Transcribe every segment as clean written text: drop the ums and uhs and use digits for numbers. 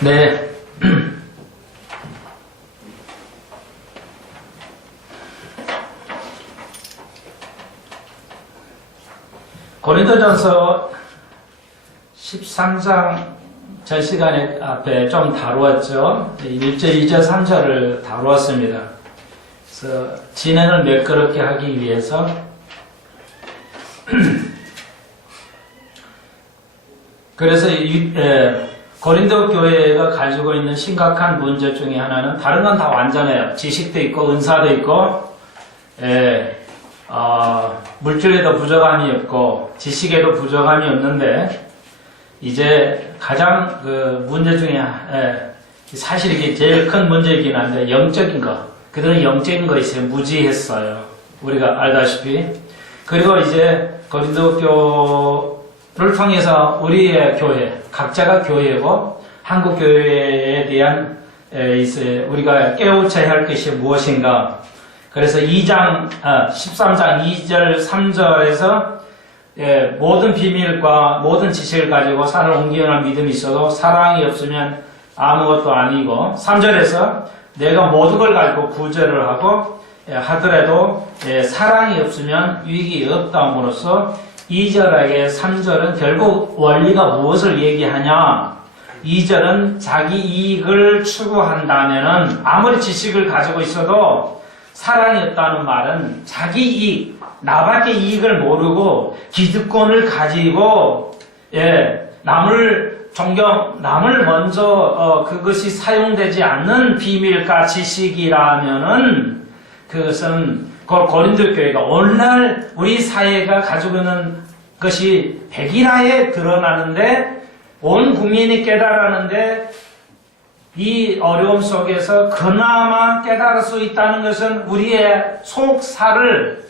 네. 고린도전서 13장 전 시간에 앞에 좀 다루었죠. 1절, 2절, 3절을 다루었습니다. 그래서 진행을 매끄럽게 하기 위해서 그래서 고린도 교회가 가지고 있는 심각한 문제 중에 하나는 다른 건 다 완전해요. 지식도 있고 은사도 있고 물질에도 부족함이 없고 지식에도 부족함이 없는데 이제 가장 그 문제 중에 사실 이게 제일 큰 문제이긴 한데 영적인 거. 그들은 영적인 거 있어요. 무지했어요. 우리가 알다시피. 그리고 이제 고린도 교를 통해서 우리의 교회, 각자가 교회고 한국 교회에 대한 우리가 깨우쳐야 할 것이 무엇인가. 그래서 13장 2절 3절에서 모든 비밀과 모든 지식을 가지고 산을 옮기는 믿음이 있어도 사랑이 없으면 아무것도 아니고 3절에서 내가 모든 걸 가지고 구제를 하고 하더라도 사랑이 없으면 유익이 없다므로써 2절하게 3절은 결국 원리가 무엇을 얘기하냐. 2절은 자기 이익을 추구한다면은 아무리 지식을 가지고 있어도 사랑이 없다는 말은 자기 이익, 나밖에 이익을 모르고 기득권을 가지고 남을 먼저 그것이 사용되지 않는 비밀과 지식이라면은 그것은 고린도 교회가 오늘날 우리 사회가 가지고 있는 것이 백일하에 드러나는데 온 국민이 깨달았는데 이 어려움 속에서 그나마 깨달을 수 있다는 것은 우리의 속사를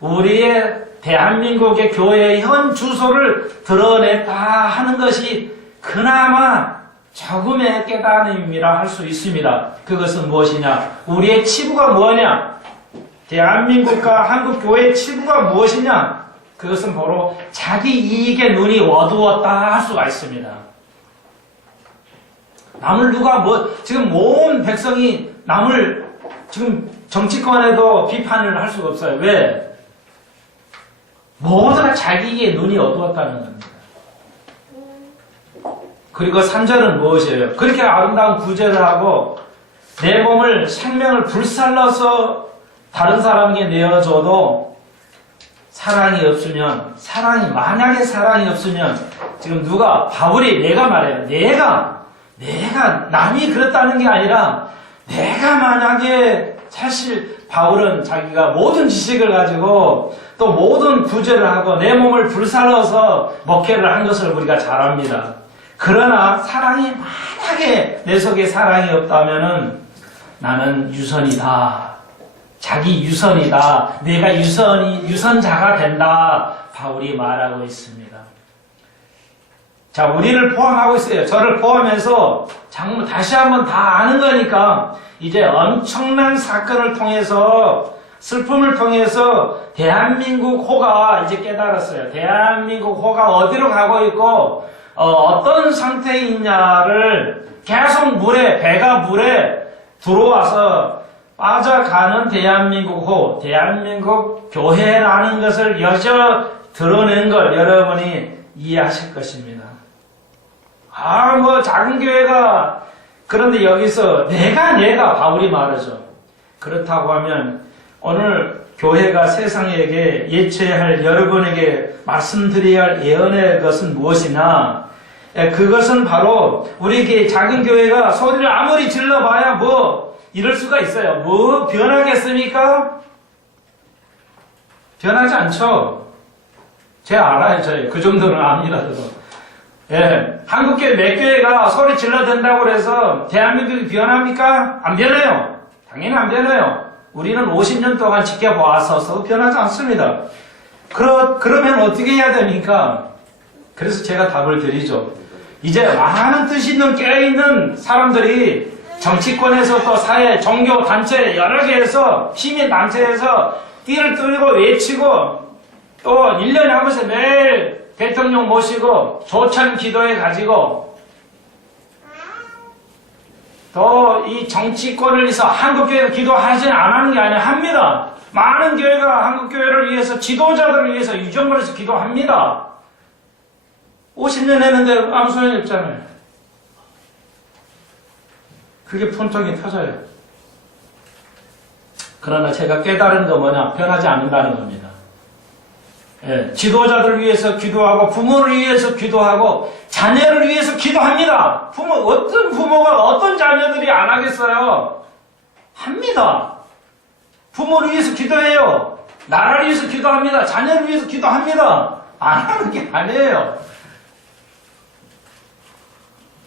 우리의 대한민국의 교회의 현 주소를 드러냈다 하는 것이 그나마 조금의 깨달음이라 할 수 있습니다. 그것은 무엇이냐? 우리의 치부가 뭐냐? 대한민국과 한국교회의 치부가 무엇이냐? 그것은 바로 자기 이익의 눈이 어두웠다 할 수가 있습니다. 남을 지금 온 백성이 남을 지금 정치권에도 비판을 할 수가 없어요. 왜? 모두가 자기의 눈이 어두웠다는 겁니다. 그리고 3절은 무엇이에요? 그렇게 아름다운 구제를 하고 내 몸을 생명을 불살라서 다른 사람에게 내어줘도 만약에 사랑이 없으면 지금 바울이 내가 말해요. 내가 남이 그랬다는 게 아니라 내가 만약에 사실 바울은 자기가 모든 지식을 가지고 또 모든 구제를 하고 내 몸을 불살라서 목회를 한 것을 우리가 잘 압니다. 그러나 만약에 내 속에 사랑이 없다면은 나는 유선이다. 자기 유선이다. 내가 유선자가 된다. 바울이 말하고 있습니다. 자, 우리를 포함하고 있어요. 저를 포함해서 다시 한번 다 아는 거니까 이제 엄청난 사건을 통해서 슬픔을 통해서 대한민국 호가 이제 깨달았어요. 대한민국 호가 어디로 가고 있고 어떤 상태에 있냐를 계속 배가 물에 들어와서 빠져가는 대한민국 호, 대한민국 교회라는 것을 여저 드러낸 걸 여러분이 이해하실 것입니다. 작은 교회가, 그런데 여기서 내가 바울이 말하죠. 그렇다고 하면 오늘 교회가 세상에게 예쳐야 할 여러분에게 말씀드려야 할 예언의 것은 무엇이냐? 그것은 바로 우리 작은 교회가 소리를 아무리 질러봐야 이럴 수가 있어요. 변하겠습니까? 변하지 않죠. 제가 알아요. 그 정도는 압니다도. 한국교회 몇 교회가 소리 질러댄다고 해서 대한민국이 변합니까? 안 변해요. 당연히 안 변해요. 우리는 50년 동안 지켜보았어서 변하지 않습니다. 그러면 어떻게 해야 됩니까? 그래서 제가 답을 드리죠. 이제 많은 뜻이 있는 깨어있는 사람들이 정치권에서 또 사회, 종교, 단체 여러 개에서 시민 단체에서 띠를 뚫고 외치고 또 1년에 한 번씩 매일 대통령 모시고 조천 기도해 가지고 또 이 정치권을 위해서 한국교회가 기도하지 않는 게 아니라 합니다. 많은 교회가 한국교회를 위해서 지도자들을 위해서 유정벌에서 기도합니다. 50년 했는데 아무 소용이 없잖아요. 그게 분통이 터져요. 그러나 제가 깨달은 건 뭐냐? 변하지 않는다는 겁니다. 예, 지도자들을 위해서 기도하고 부모를 위해서 기도하고 자녀를 위해서 기도합니다. 어떤 부모가 어떤 자녀들이 안 하겠어요? 합니다. 부모를 위해서 기도해요. 나라를 위해서 기도합니다. 자녀를 위해서 기도합니다. 안 하는 게 아니에요.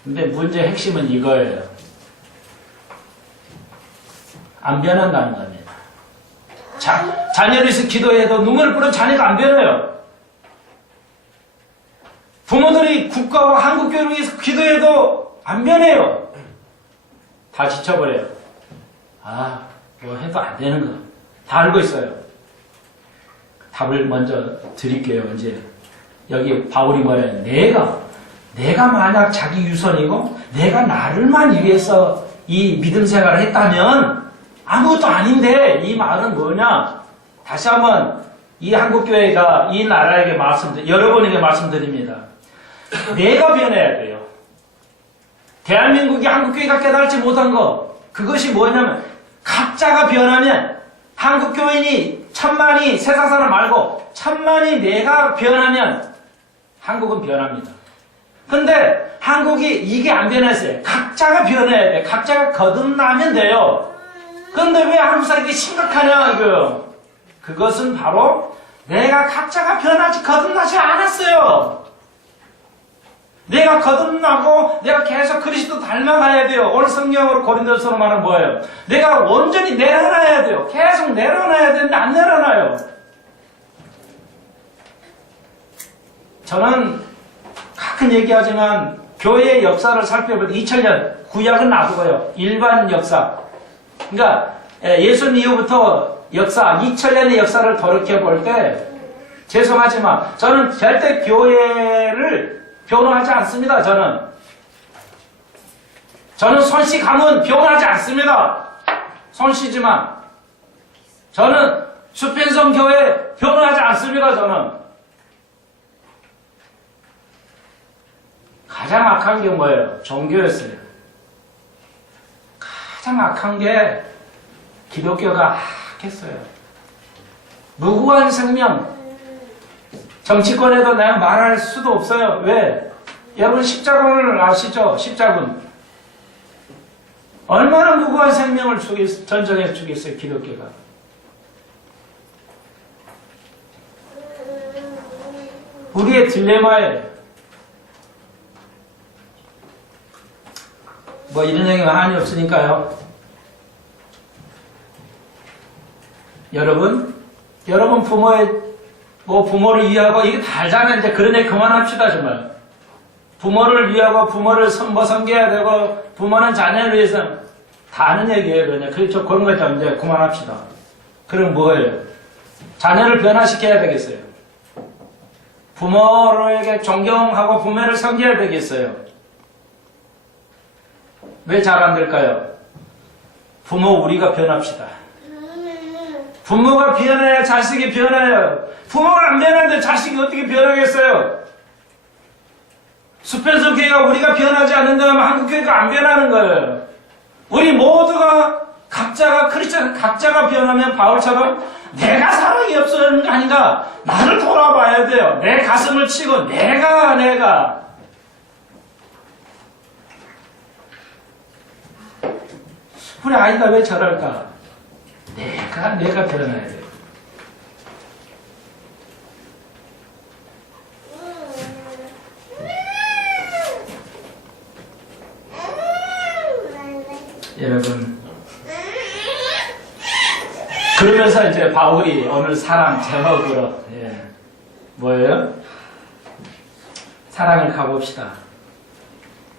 근데 문제의 핵심은 이거예요. 안 변한다는 겁니다. 자녀를 위해서 기도해도 눈물을 뿌려 자녀가 안 변해요. 부모들이 국가와 한국교회를 위해서 기도해도 안 변해요. 다 지쳐버려요. 뭐 해도 안 되는 거. 다 알고 있어요. 답을 먼저 드릴게요. 이제 여기 바울이 뭐래요? 내가 만약 자기 유선이고 내가 나를만 위해서 이 믿음 생활을 했다면 아무것도 아닌데 이 말은 뭐냐? 다시 한번 이 한국교회가 이 나라에게 여러분에게 말씀드립니다. 내가 변해야 돼요. 대한민국이 한국교회가 깨달지 못한 거 그것이 뭐냐면 각자가 변하면 한국교인이 1000만이 세상 사람 말고 1000만이 내가 변하면 한국은 변합니다. 근데 한국이 이게 안 변했어요. 각자가 변해야 돼. 각자가 거듭나면 돼요. 근데 왜 한국 사람이 심각하냐 이거. 그것은 바로 내가 각자가 거듭나지 않았어요. 내가 거듭나고 내가 계속 그리스도 닮아가야 돼요. 오늘 성경으로 고린도서로 말하는 뭐예요? 내가 온전히 내려놔야 돼요. 계속 내려놔야 되는데 안 내려놔요. 저는 가끔 얘기하지만 교회의 역사를 살펴볼 때 2000년 구약은 놔두고요. 일반 역사. 그러니까 예수님 이후부터 역사 2000년의 역사를 돌이켜볼 때 죄송하지만 저는 절대 교회를 변호하지 않습니다. 저는 손씨 가문 변호하지 않습니다. 손씨지만 저는 수평성 교회 변호하지 않습니다. 저는 가장 악한 게 뭐예요? 종교였어요. 가장 악한 게 기독교가 악했어요. 무고한 생명 정치권에도 내가 말할 수도 없어요. 왜? 여러분 십자군을 아시죠? 십자군. 얼마나 무고한 생명을 전쟁에 죽였어요. 기독교가. 우리의 딜레마예요. 뭐 이런 얘기가 한이 없으니까요. 여러분 부모를 위하고 이게 다 알잖아요. 이제 그런 얘기 그만합시다 정말. 부모를 위하고 부모를 섬겨야 되고 부모는 자녀를 위해서 다 아는 얘기예요. 그냥 그렇죠. 그런 거 이제 그만합시다. 그럼 뭐예요? 자녀를 변화시켜야 되겠어요. 부모에게 존경하고 부모를 섬겨야 되겠어요. 왜 잘 안 될까요? 부모 우리가 변합시다. 부모가 변해야 자식이 변해요. 부모가 안 변하는데 자식이 어떻게 변하겠어요? 수평성 교회가 우리가 변하지 않는다면 한국교회가 안 변하는 거예요. 우리 모두가 각자가 변하면 바울처럼 내가 사랑이 없어지는 게 아닌가? 나를 돌아봐야 돼요. 내 가슴을 치고 내가 우리 아이가 왜 저럴까? 내가 변해야 돼요. 여러분, 그러면서 이제 바울이 오늘 사랑 제목으로 뭐예요? 사랑을 가봅시다.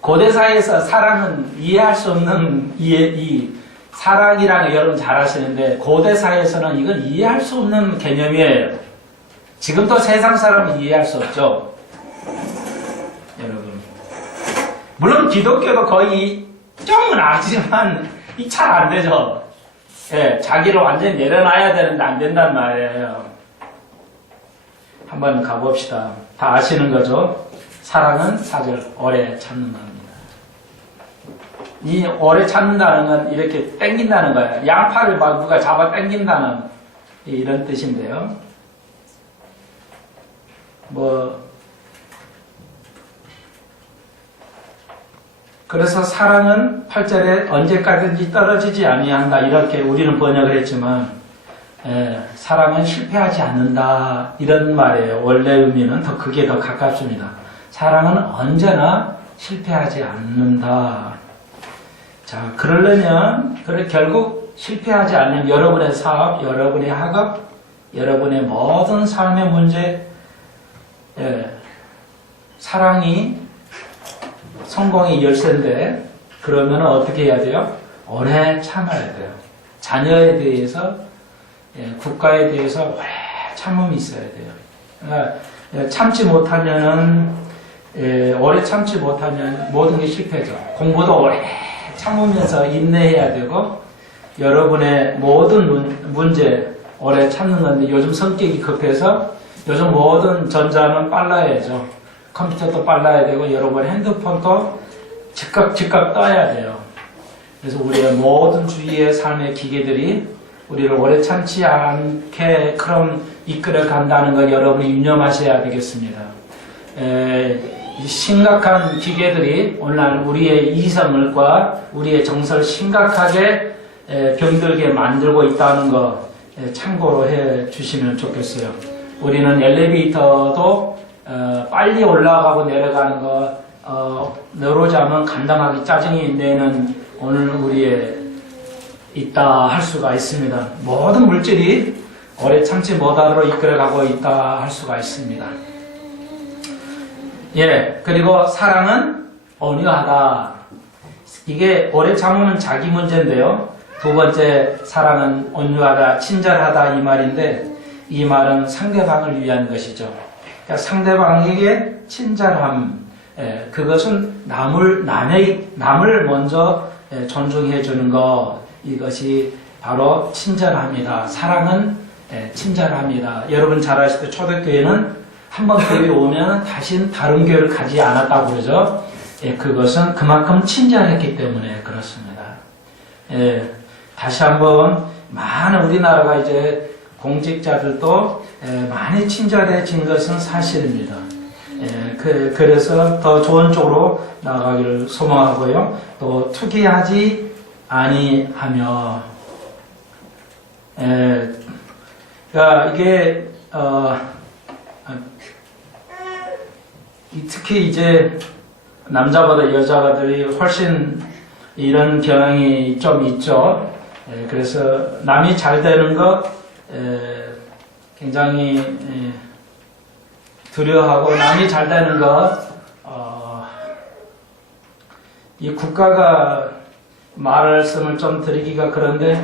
고대사에서 사랑은 이해할 수 없는 이 사랑이라는 여러분 잘 아시는데 고대사에서는 이건 이해할 수 없는 개념이에요. 지금도 세상 사람은 이해할 수 없죠. 여러분, 물론 기독교도 거의 좀은 알지만 이 잘 안 되죠. 예, 자기를 완전히 내려놔야 되는데 안 된단 말이에요. 한번 가봅시다. 다 아시는 거죠? 사랑은 4절 오래 참는 겁니다. 이 오래 참는다는 건 이렇게 땡긴다는 거예요. 양팔을 막 누가 잡아 땡긴다는 이런 뜻인데요. 그래서 사랑은 8절에 언제까지든지 떨어지지 아니한다 이렇게 우리는 번역을 했지만 사랑은 실패하지 않는다 이런 말이에요. 원래 의미는 그게 더 가깝습니다. 사랑은 언제나 실패하지 않는다. 자, 그러려면 결국 실패하지 않는 여러분의 사업, 여러분의 학업, 여러분의 모든 삶의 문제 사랑이 성공의 열쇠인데 그러면 어떻게 해야 돼요? 오래 참아야 돼요. 자녀에 대해서 국가에 대해서 오래 참음이 있어야 돼요. 그러니까 참지 못하면은 오래 참지 못하면 모든 게 실패죠. 공부도 오래 참으면서 인내해야 되고 여러분의 모든 문제 오래 참는 건데 요즘 성격이 급해서 요즘 모든 전자는 빨라야죠. 컴퓨터도 빨라야 되고 여러분 핸드폰도 즉각 떠야 돼요. 그래서 우리의 모든 주위의 삶의 기계들이 우리를 오래 참지 않게 그럼 이끌어 간다는 걸 여러분이 유념하셔야 되겠습니다. 이 심각한 기계들이 오늘날 우리의 이성을과 우리의 정서를 심각하게 병들게 만들고 있다는 거 참고로 해 주시면 좋겠어요. 우리는 엘리베이터도 빨리 올라가고 내려가는 거 내로자면 감당하기 짜증이 내는 오늘 우리의 있다 할 수가 있습니다. 모든 물질이 오래 참지 못하도록 이끌어가고 있다 할 수가 있습니다. 그리고 사랑은 온유하다. 이게 오래 참으면 자기 문제인데요. 두 번째 사랑은 온유하다, 친절하다 이 말인데 이 말은 상대방을 위한 것이죠. 그러니까 상대방에게 친절함, 그것은 남을 먼저 존중해 주는 것, 이것이 바로 친절합니다. 사랑은 친절합니다. 여러분 잘 아시듯 초대교회는 한번 교회에 오면 다시는 다른 교회를 가지 않았다고 그러죠. 그것은 그만큼 친절했기 때문에 그렇습니다. 다시 한번 많은 우리나라가 이제 공직자들도 많이 친절해진 것은 사실입니다. 그래서 더 좋은 쪽으로 나가기를 소망하고요. 또 투기하지 아니하며, 그러니까 이게 특히 이제 남자보다 여자들이 훨씬 이런 경향이 좀 있죠. 그래서 남이 잘 되는 것 굉장히 두려워하고 남이 잘 되는 것 이 국가가 말씀을 좀 드리기가 그런데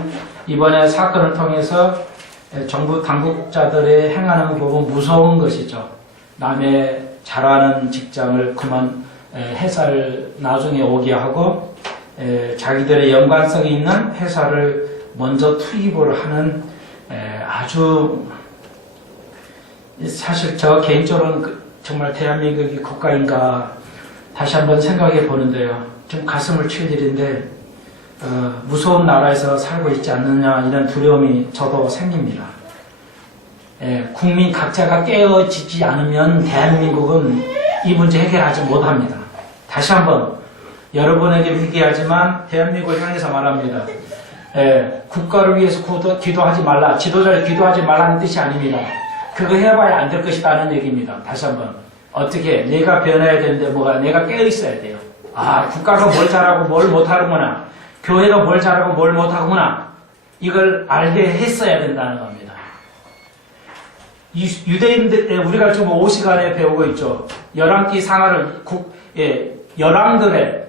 이번에 사건을 통해서 정부 당국자들의 행하는 거 보면 무서운 것이죠. 남의 잘하는 직장을 그만 회사를 나중에 오게 하고 자기들의 연관성이 있는 회사를 먼저 투입을 하는 아주 사실 저 개인적으로는 정말 대한민국이 국가인가 다시 한번 생각해 보는데요. 좀 가슴을 칠 일인데 무서운 나라에서 살고 있지 않느냐 이런 두려움이 저도 생깁니다. 국민 각자가 깨어지지 않으면 대한민국은 이 문제 해결하지 못합니다. 다시 한번 여러분에게 얘기하지만 대한민국을 향해서 말합니다. 국가를 위해서 기도하지 말라, 지도자를 기도하지 말라는 뜻이 아닙니다. 그거 해봐야 안 될 것이라는 얘기입니다. 다시 한번 어떻게 내가 변해야 되는데 내가 깨어 있어야 돼요. 국가가 뭘 잘하고 뭘 못하는구나, 교회가 뭘 잘하고 뭘 못하구나, 이걸 알게 했어야 된다는 겁니다. 유대인들 우리가 지금 5시간에 배우고 있죠. 열왕기 상하를 열왕들의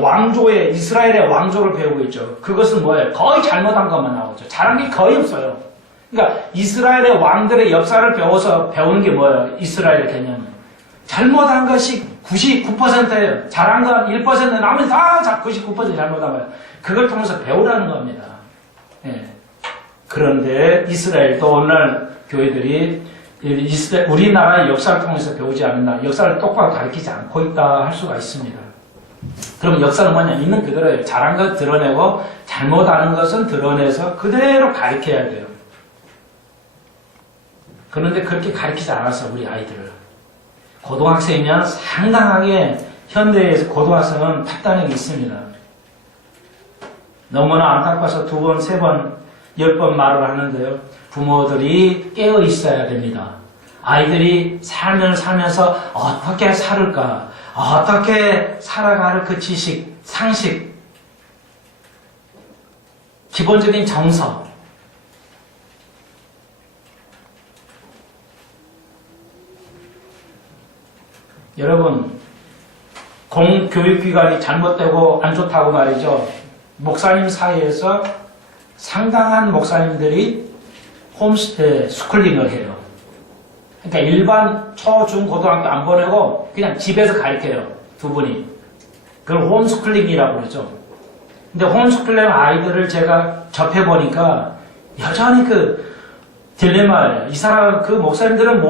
왕조의 이스라엘의 왕조를 배우고 있죠. 그것은 뭐예요? 거의 잘못한 것만 나오죠. 잘한 게 거의 없어요. 그러니까 이스라엘의 왕들의 역사를 배워서 배우는 게 뭐예요? 이스라엘 개념. 잘못한 것이 99%예요. 잘한 건 1%, 나머지 다 99% 잘못한 거예요. 그걸 통해서 배우라는 겁니다. 예. 그런데 이스라엘도 오늘 교회들이 우리나라의 역사를 통해서 배우지 않는다. 역사를 똑바로 가르치지 않고 있다 할 수가 있습니다. 그럼 역사는 뭐냐? 있는 그대로예요. 잘한 것 드러내고 잘못하는 것은 드러내서 그대로 가르쳐야 돼요. 그런데 그렇게 가르치지 않았어, 우리 아이들을. 고등학생이면 상당하게 현대에서 고등학생은 판단력이 있습니다. 너무나 안타까워서 2번, 3번, 10번 말을 하는데요. 부모들이 깨어 있어야 됩니다. 아이들이 삶을 살면서 어떻게 살을까? 어떻게 살아갈 그 지식, 상식, 기본적인 정서. 여러분, 공교육기관이 잘못되고 안 좋다고 말이죠. 목사님 사이에서 상당한 목사님들이 홈스쿨링을 해요. 그러니까 일반 초, 중, 고등학교 안 보내고 그냥 집에서 가르쳐요. 2분이. 그걸 홈스쿨링이라고 그러죠. 근데 홈스쿨링 아이들을 제가 접해보니까 여전히 그 딜레마예요. 이 사람, 그 목사님들은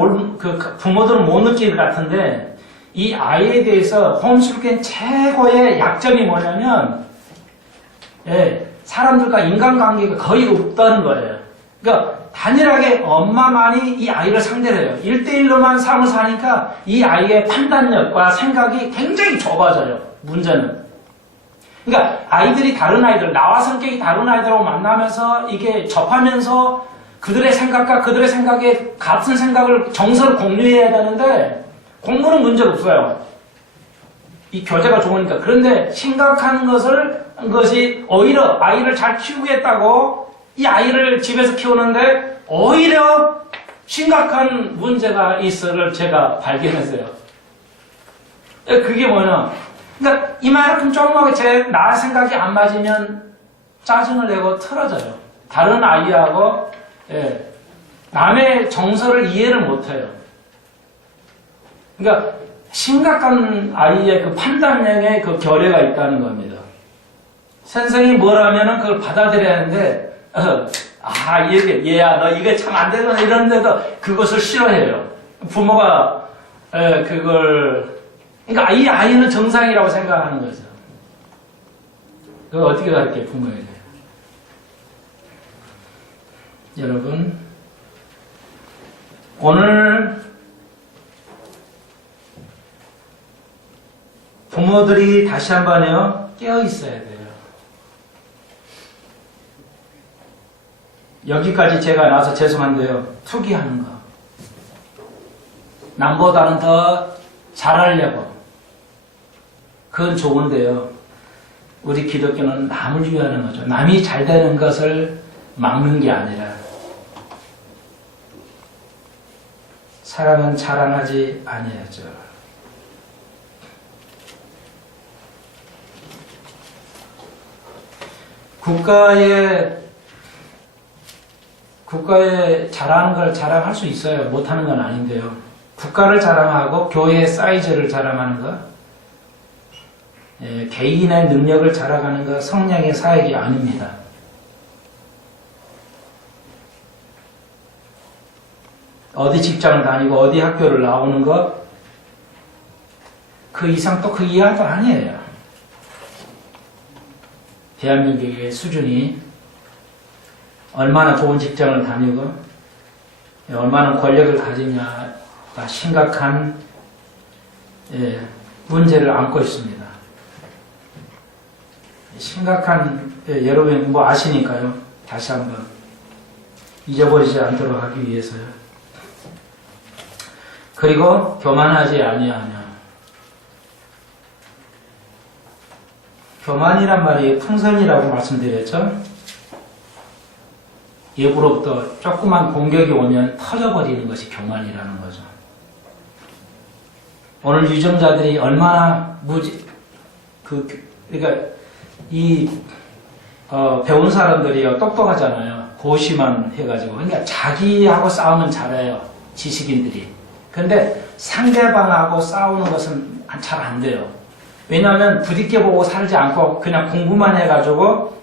부모들은 못 느낄 것 같은데 이 아이에 대해서 홈스쿨링 최고의 약점이 뭐냐면 사람들과 인간관계가 거의 없다는 거예요. 그러니까 단일하게 엄마만이 이 아이를 상대를 해요. 1대1로만 삶을 사니까 이 아이의 판단력과 생각이 굉장히 좁아져요. 문제는. 그러니까 아이들이 다른 아이들, 나와 성격이 다른 아이들하고 만나면서 이게 접하면서 그들의 생각과 그들의 생각에 같은 생각을, 정서를 공유해야 되는데 공부는 문제가 없어요. 이 교재가 좋으니까. 그런데 심각한 것이 오히려 아이를 잘 키우겠다고 이 아이를 집에서 키우는데 오히려 심각한 문제가 있어를 제가 발견했어요. 그게 뭐냐? 그러니까 이만큼 조금하게 나 생각이 안 맞으면 짜증을 내고 틀어져요. 다른 아이하고 남의 정서를 이해를 못해요. 그러니까 심각한 아이의 그 판단력에 그 결여가 있다는 겁니다. 선생님이 뭘 하면은 그걸 받아들여야 하는데 얘야, 너 이게 참 안 되구나 이러는데도 그것을 싫어해요. 부모가 그러니까 이 아이는 정상이라고 생각하는 거죠. 그걸 어떻게 가르쳐요, 부모에게? 여러분, 오늘 부모들이 다시 한번요 깨어 있어야 돼요. 여기까지 제가 나와서 죄송한데요, 투기하는 거, 남보다는 더 잘하려고, 그건 좋은데요, 우리 기독교는 남을 위하는 거죠. 남이 잘 되는 것을 막는 게 아니라, 사랑은 자랑하지 아니하죠. 국가에 잘하는 걸 자랑할 수 있어요. 못하는 건 아닌데요. 국가를 자랑하고 교회의 사이즈를 자랑하는 것, 개인의 능력을 자랑하는 것, 성령의 사역이 아닙니다. 어디 직장을 다니고 어디 학교를 나오는 것, 그 이상 또 그 이하도 아니에요. 대한민국의 수준이 얼마나 좋은 직장을 다니고 얼마나 권력을 가지냐가 심각한 문제를 안고 있습니다. 심각한, 여러분 뭐 아시니까요. 다시 한번 잊어버리지 않도록 하기 위해서요. 그리고 교만하지 아니하냐. 교만이란 말이 풍선이라고 말씀드렸죠. 외부로부터 조그만 공격이 오면 터져버리는 것이 교만이라는 거죠. 오늘 유정자들이 얼마나 그러니까 배운 사람들이요 똑똑하잖아요. 고시만 해가지고. 그러니까 자기하고 싸우면 잘해요. 지식인들이. 근데 상대방하고 싸우는 것은 잘 안 돼요. 왜냐하면 부딪혀보고 살지 않고 그냥 공부만 해가지고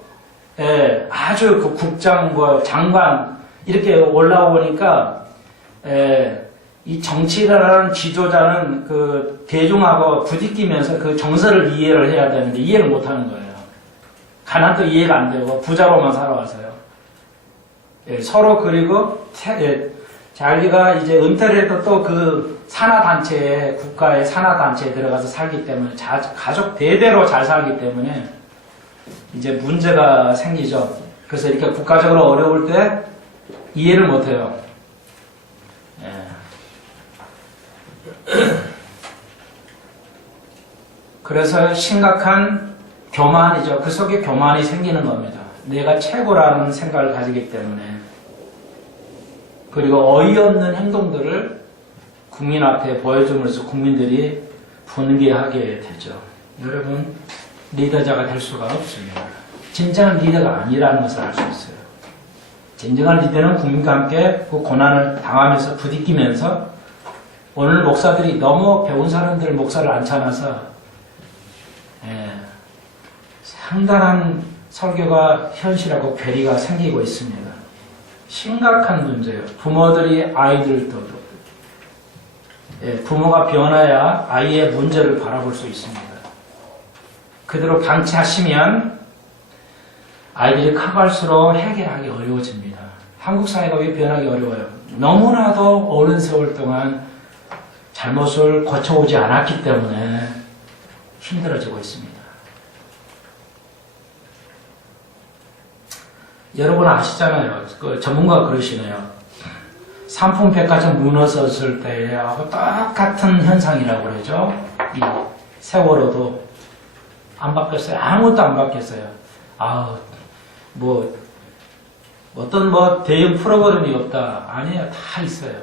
아주 그 국장, 장관 이렇게 올라오니까 이 정치라는 지도자는 그 대중하고 부딪히면서 그 정서를 이해를 해야 되는데 이해를 못하는 거예요. 가난도 이해가 안 되고 부자로만 살아와서요. 서로 그리고 자기가 이제 은퇴를 해도 또 그 산하단체에 국가의 산하단체에 들어가서 살기 때문에 가족 대대로 잘 살기 때문에 이제 문제가 생기죠. 그래서 이렇게 국가적으로 어려울 때 이해를 못해요. 그래서 심각한 교만이죠. 그 속에 교만이 생기는 겁니다. 내가 최고라는 생각을 가지기 때문에. 그리고 어이없는 행동들을 국민 앞에 보여줌으로써 국민들이 분개하게 되죠. 여러분, 리더자가 될 수가 없습니다. 진정한 리더가 아니라는 것을 알 수 있어요. 진정한 리더는 국민과 함께 그 고난을 당하면서 부딪히면서 오늘 목사들이 너무 배운 사람들 목사를 앉혀놔서 상당한 설교가 현실하고 괴리가 생기고 있습니다. 심각한 문제예요. 부모들이 아이들도 부모가 변해야 아이의 문제를 바라볼 수 있습니다. 그대로 방치하시면 아이들이 커갈수록 해결하기 어려워집니다. 한국 사회가 왜 변하기 어려워요? 너무나도 오랜 세월 동안 잘못을 고쳐오지 않았기 때문에 힘들어지고 있습니다. 여러분 아시잖아요. 그 전문가가 그러시네요. 삼풍백화점 무너졌을 때하고 똑같은 현상이라고 그러죠. 이 세월호도 안 바뀌었어요. 아무것도 안 바뀌었어요. 어떤 대형 프로그램이 없다. 아니에요. 다 있어요.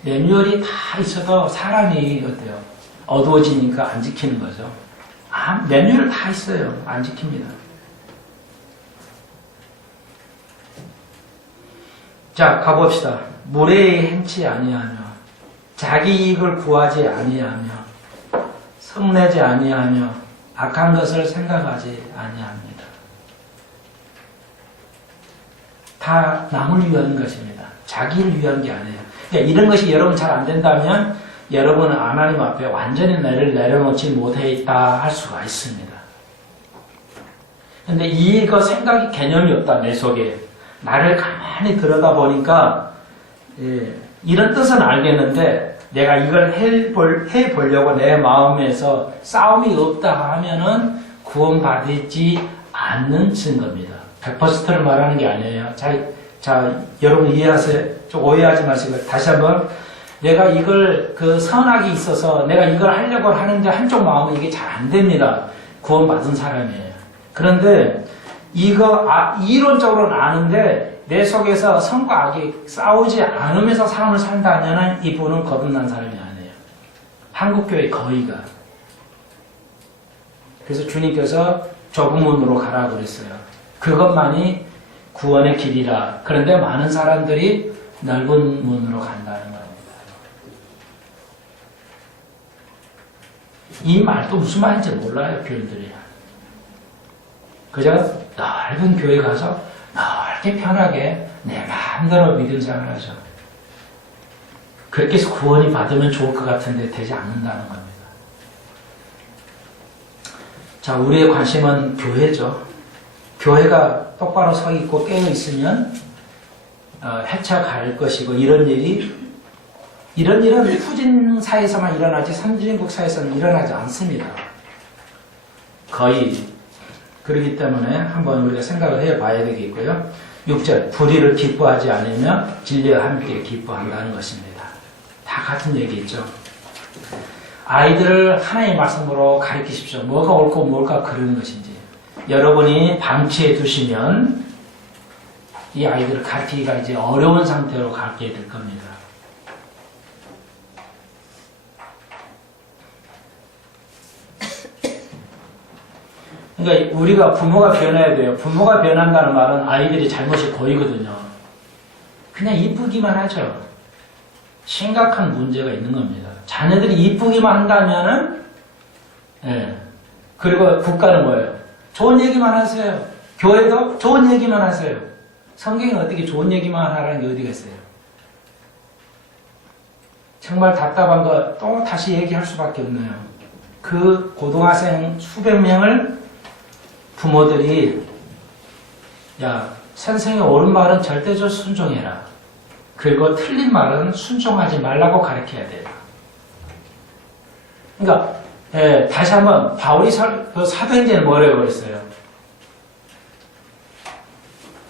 매뉴얼이 다 있어도 사람이 어때요? 어두워지니까 안 지키는 거죠. 매뉴얼 다 있어요. 안 지킵니다. 자, 가봅시다. 무례히 행치 아니하며 자기 이익을 구하지 아니하며 성내지 아니하며 악한 것을 생각하지 아니합니다. 다 남을 위한 것입니다. 자기를 위한 게 아니에요. 그러니까 이런 것이 여러분 잘 안 된다면 여러분은 하나님 앞에 완전히 나를 내려놓지 못해 있다 할 수가 있습니다. 근데 이거 생각이 개념이 없다 내 속에. 나를 가만히 들여다보니까 이런 뜻은 알겠는데 내가 이걸 해보려고 내 마음에서 싸움이 없다 하면은 구원받지 않는 증거입니다. 100%를 말하는 게 아니에요. 자, 여러분 이해하세요. 좀 오해하지 마시고 다시 한번 내가 이걸 그 선악이 있어서 내가 이걸 하려고 하는데 한쪽 마음은 이게 잘 안 됩니다. 구원받은 사람이에요. 그런데 이거 이론적으로는 아는데 내 속에서 선과 악이 싸우지 않으면서 삶을 산다면 이분은 거듭난 사람이 아니에요. 한국교회 거의가. 그래서 주님께서 좁은 문으로 가라고 그랬어요. 그것만이 구원의 길이라. 그런데 많은 사람들이 넓은 문으로 간다는 겁니다. 이 말도 무슨 말인지 몰라요, 교인들이. 그저 넓은 교회 가서 넓게 편하게 내 마음대로 믿음 생활하죠. 그렇게 해서 구원이 받으면 좋을 것 같은데 되지 않는다는 겁니다. 자, 우리의 관심은 교회죠. 교회가 똑바로 서 있고 깨어 있으면 헤쳐갈 것이고 이런 일은 후진 사회에서만 일어나지 선진국 사회에서는 일어나지 않습니다. 거의. 그렇기 때문에 한번 우리가 생각을 해봐야 되겠고요. 6절 불의를 기뻐하지 않으며 진리와 함께 기뻐한다는 것입니다. 다 같은 얘기죠. 아이들을 하나님의 말씀으로 가르치십시오. 뭐가 옳고 뭘까 그러는 것인지. 여러분이 방치해 두시면 이 아이들을 가르치기가 이제 어려운 상태로 가게 될 겁니다. 그러니까 우리가 부모가 변해야 돼요. 부모가 변한다는 말은 아이들이 잘못이 보이거든요. 그냥 이쁘기만 하죠. 심각한 문제가 있는 겁니다. 자녀들이 이쁘기만 한다면은, 예. 그리고 국가는 뭐예요? 좋은 얘기만 하세요. 교회도 좋은 얘기만 하세요. 성경이 어떻게 좋은 얘기만 하라는 게 어디가 있어요? 정말 답답한 거 또 다시 얘기할 수밖에 없네요. 그 고등학생 수백 명을 부모들이 야, 선생의 옳은 말은 절대적으로 순종해라. 그리고 틀린 말은 순종하지 말라고 가르쳐야 돼요. 그러니까 다시 한번 바울이 그 사도행전에 뭐라고 그랬어요?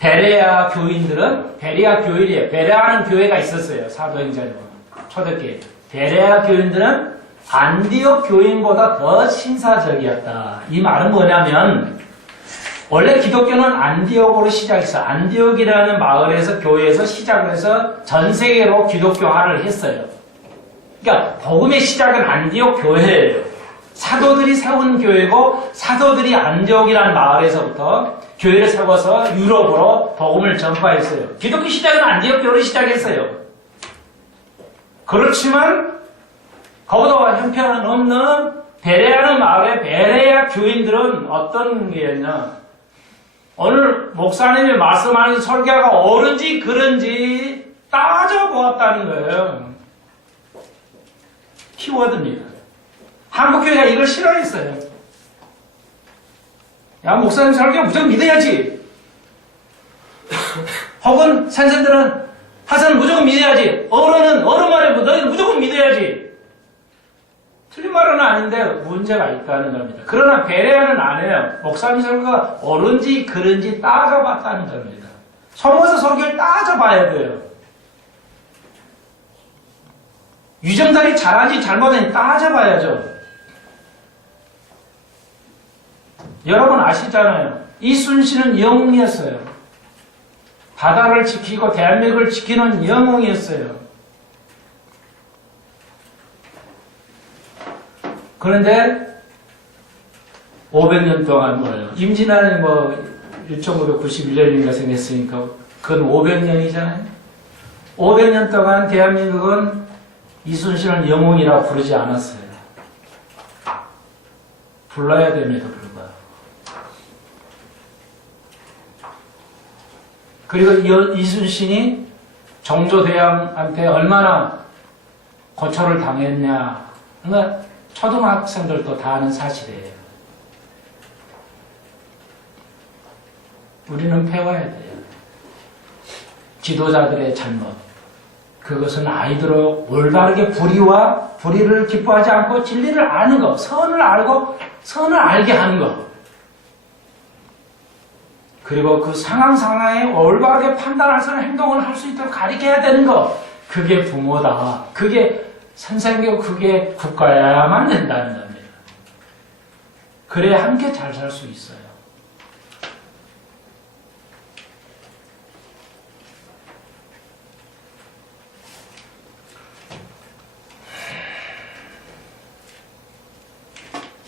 베레아 교인들은 베레아 교인이에요. 베레아는 교회가 있었어요. 사도행전에 보면 초대교회. 베레아 교인들은 안디옥 교인보다 더 신사적이었다. 이 말은 뭐냐면 원래 기독교는 안디옥으로 시작했어요. 안디옥이라는 마을에서 교회에서 시작을 해서 전 세계로 기독교화를 했어요. 그러니까 복음의 시작은 안디옥 교회예요. 사도들이 세운 교회고 사도들이 안디옥이라는 마을에서부터 교회를 세워서 유럽으로 복음을 전파했어요. 기독교 시작은 안디옥 교회로 시작했어요. 그렇지만 거기다 형편없는 베레아는 마을의 베레아 교인들은 어떤 게였냐? 오늘 목사님이 말씀하는 설교가 옳은지 그른지 따져보았다는 거예요. 키워드입니다. 한국교회가 이걸 싫어했어요. 야, 목사님 설교 무조건 믿어야지. 혹은 선생들은 하사는 무조건 믿어야지. 어른 말에 너희는 무조건 믿어야지. 틀린 말은 아닌데 문제가 있다는 겁니다. 그러나 베레아는 안 해요. 목사님 설교가 옳은지 그른지 따져봤다는 겁니다. 소모서 설교를 따져봐야 돼요. 유정달이 잘하는지 잘못하는지 따져봐야죠. 여러분 아시잖아요. 이순신은 영웅이었어요. 바다를 지키고 대한민국을 지키는 영웅이었어요. 그런데 500년 동안 뭐예요? 임진왜란이 1591년인가 생겼으니까 그건 500년이잖아요. 500년 동안 대한민국은 이순신을 영웅이라고 부르지 않았어요. 불러야 됨에도 불구하고. 그리고 이순신이 정조대왕한테 얼마나 고초를 당했냐. 그러니까 초등학생들도 다 아는 사실이에요. 우리는 배워야 돼요. 지도자들의 잘못. 그것은 아이들을 올바르게 불의를 기뻐하지 않고 진리를 아는 것, 선을 알고 선을 알게 하는 것. 그리고 그 상황에 올바르게 판단할 수 있는 행동을 할 수 있도록 가르쳐야 되는 것. 그게 부모다. 그게 선생이고 그게 국가여야만 된다는 겁니다. 그래야 함께 잘 살 수 있어요.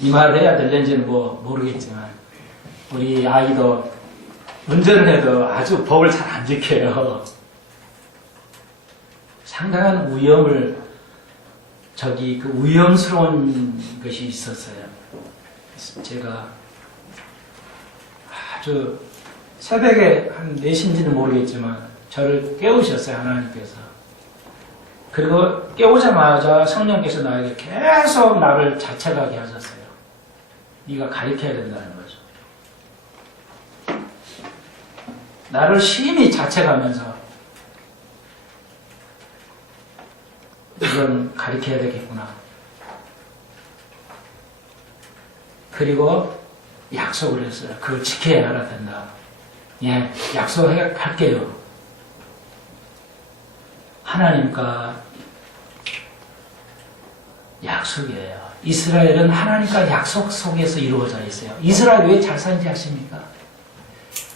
이 말을 해야 될는지는 모르겠지만 우리 아이도 운전을 해도 아주 법을 잘 안 지켜요. 상당한 위험스러운 것이 있었어요. 제가 아주 새벽에 한 4시인지는 모르겠지만 저를 깨우셨어요, 하나님께서. 그리고 깨우자마자 성령께서 나에게 계속 나를 자책하게 하셨어요. 네가 가르쳐야 된다는 거죠. 나를 심히 자책하면서 이건 가르쳐야 되겠구나. 그리고 약속을 했어요. 그걸 지켜야 알아야 된다. 예, 약속할게요. 하나님과 약속이에요. 이스라엘은 하나님과 약속 속에서 이루어져 있어요. 이스라엘 왜 잘 사는지 아십니까?